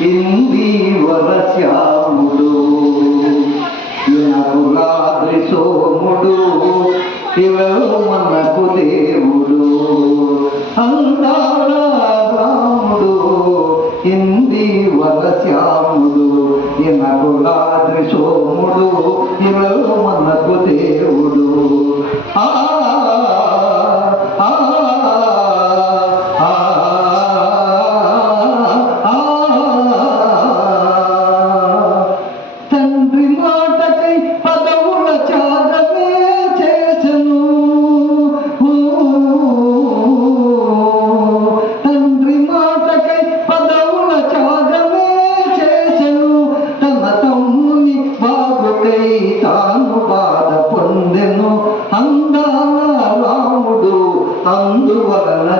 ఇందీవరశ్యాముడు యములాద్రి సోముడు ఇవరు మనకు దేవుడు. అందాల రాముడు ఇందీవరశ్యాముడు యములాద్రి సోముడు.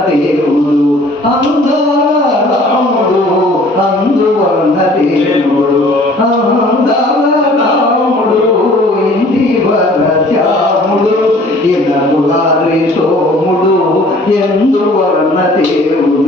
దేవుడు అందరముడు అందువలన దేవుడు అందరముడు ఇంటి శ్యాముడు దేవుడు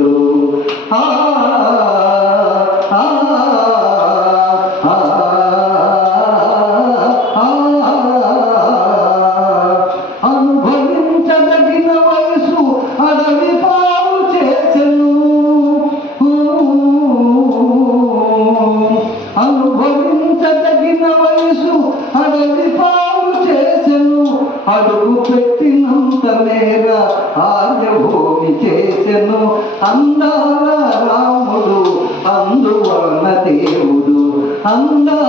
అడుగు పెట్టినంత మేర ఆర్యభూమి చేసెను. అందాల రాముడు అందువలన దేవుడు. అందా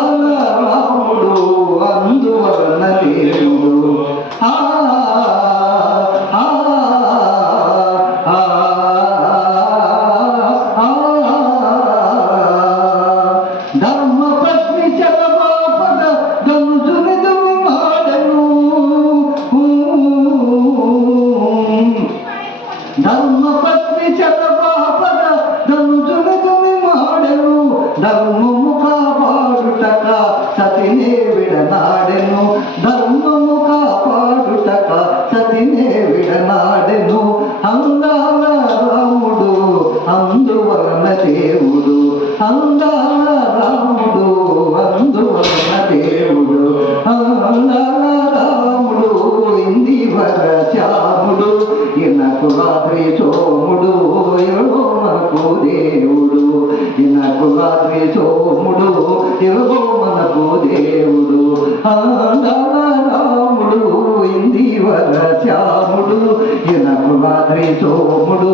దేవుడు నాకు మాత్రే సోముడు మనకు దేవుడు. రాముడు ఇంది వర శ్యాముడు నాకు మాత్రే సోముడు